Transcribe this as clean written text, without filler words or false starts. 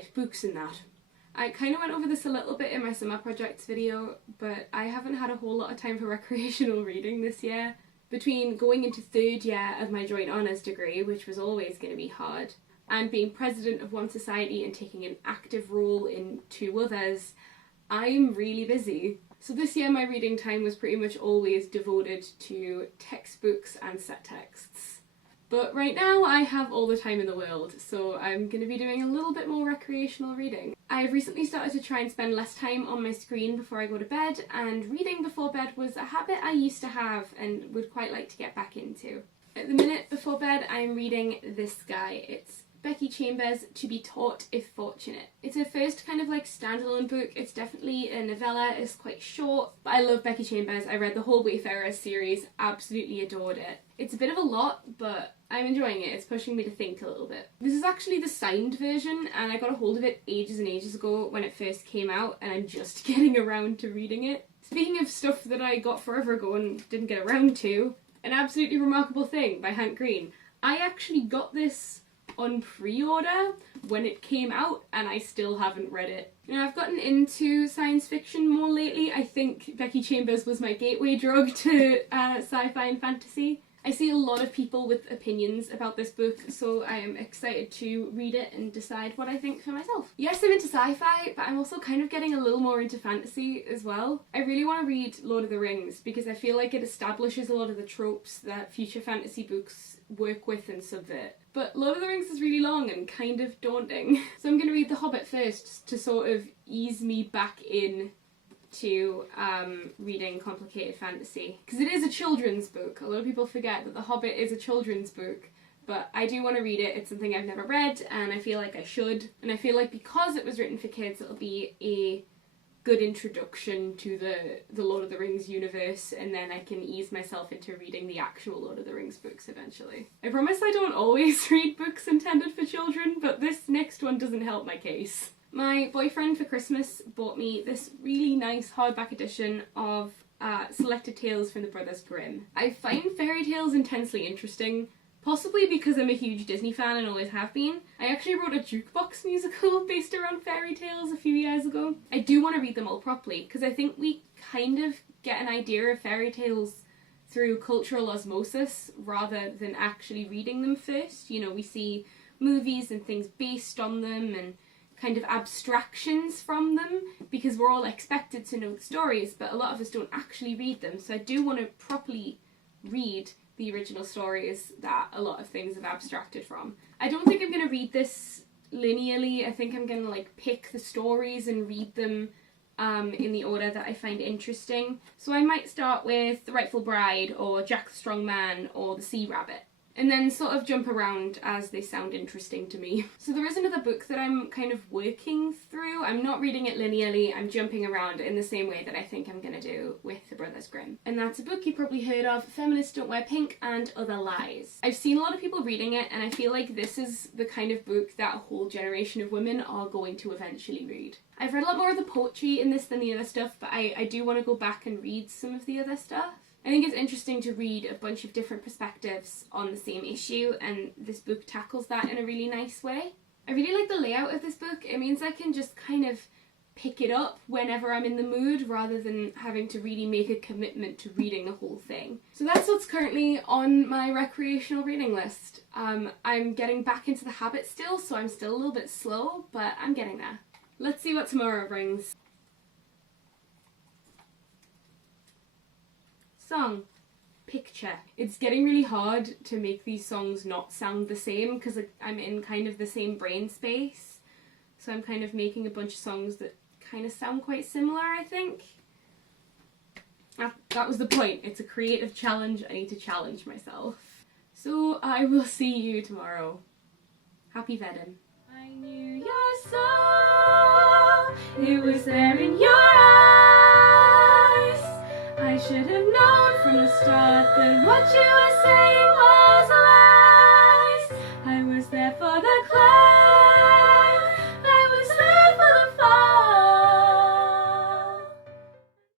write books and that. I kind of went over this a little bit in my summer projects video, but I haven't had a whole lot of time for recreational reading this year. Between going into 3rd year of my joint honours degree, which was always going to be hard, and being president of one society and taking an active role in 2 others, I'm really busy. So this year my reading time was pretty much always devoted to textbooks and set texts. But right now I have all the time in the world, so I'm going to be doing a little bit more recreational reading. I've recently started to try and spend less time on my screen before I go to bed, and reading before bed was a habit I used to have and would quite like to get back into. At the minute before bed I'm reading this guy. It's Becky Chambers' To Be Taught If Fortunate. It's her first kind of like standalone book. It's definitely a novella, it's quite short, but I love Becky Chambers. I read the whole Wayfarers series, absolutely adored it. It's a bit of a lot, but I'm enjoying it. It's pushing me to think a little bit. This is actually the signed version, and I got a hold of it ages and ages ago when it first came out, and I'm just getting around to reading it. Speaking of stuff that I got forever ago and didn't get around to, An Absolutely Remarkable Thing by Hank Green. I actually got this on pre-order when it came out, and I still haven't read it. You know, I've gotten into science fiction more lately. I think Becky Chambers was my gateway drug to sci-fi and fantasy. I see a lot of people with opinions about this book, so I am excited to read it and decide what I think for myself. Yes, I'm into sci-fi, but I'm also kind of getting a little more into fantasy as well. I really want to read Lord of the Rings because I feel like it establishes a lot of the tropes that future fantasy books work with and subvert. But Lord of the Rings is really long and kind of daunting. So I'm going to read The Hobbit first to sort of ease me back in to reading complicated fantasy. Because it is a children's book. A lot of people forget that The Hobbit is a children's book, but I do want to read it. It's something I've never read and I feel like I should. And I feel like because it was written for kids, it'll be a good introduction to the Lord of the Rings universe, and then I can ease myself into reading the actual Lord of the Rings books eventually. I promise I don't always read books intended for children, but this next one doesn't help my case. My boyfriend for Christmas bought me this really nice hardback edition of selected tales from the Brothers Grimm. I find fairy tales intensely interesting, possibly because I'm a huge Disney fan and always have been. I actually wrote a jukebox musical based around fairy tales a few years ago. I do want to read them all properly, because I think we kind of get an idea of fairy tales through cultural osmosis rather than actually reading them first. You know, we see movies and things based on them and kind of abstractions from them because we're all expected to know the stories, but a lot of us don't actually read them. So I do want to properly read the original stories that a lot of things have abstracted from. I don't think I'm going to read this linearly. I think I'm going to like pick the stories and read them in the order that I find interesting. So I might start with The Rightful Bride or Jack the Strong Man or The Sea Rabbit, and then sort of jump around as they sound interesting to me. So there is another book that I'm kind of working through. I'm not reading it linearly, I'm jumping around in the same way that I think I'm going to do with the Brothers Grimm. And that's a book you probably heard of, Feminists Don't Wear Pink and Other Lies. I've seen a lot of people reading it, and I feel like this is the kind of book that a whole generation of women are going to eventually read. I've read a lot more of the poetry in this than the other stuff, but I do want to go back and read some of the other stuff. I think it's interesting to read a bunch of different perspectives on the same issue, and this book tackles that in a really nice way. I really like the layout of this book. It means I can just kind of pick it up whenever I'm in the mood rather than having to really make a commitment to reading the whole thing. So that's what's currently on my recreational reading list. I'm getting back into the habit still, so I'm still a little bit slow, but I'm getting there. Let's see what tomorrow brings. Song. Picture. It's getting really hard to make these songs not sound the same because I'm in kind of the same brain space. So I'm kind of making a bunch of songs that kind of sound quite similar, I think. That was the point. It's a creative challenge. I need to challenge myself. So I will see you tomorrow. Happy VEDIM. I knew your soul. It was there in your eyes. I should have known from the start that what you were saying was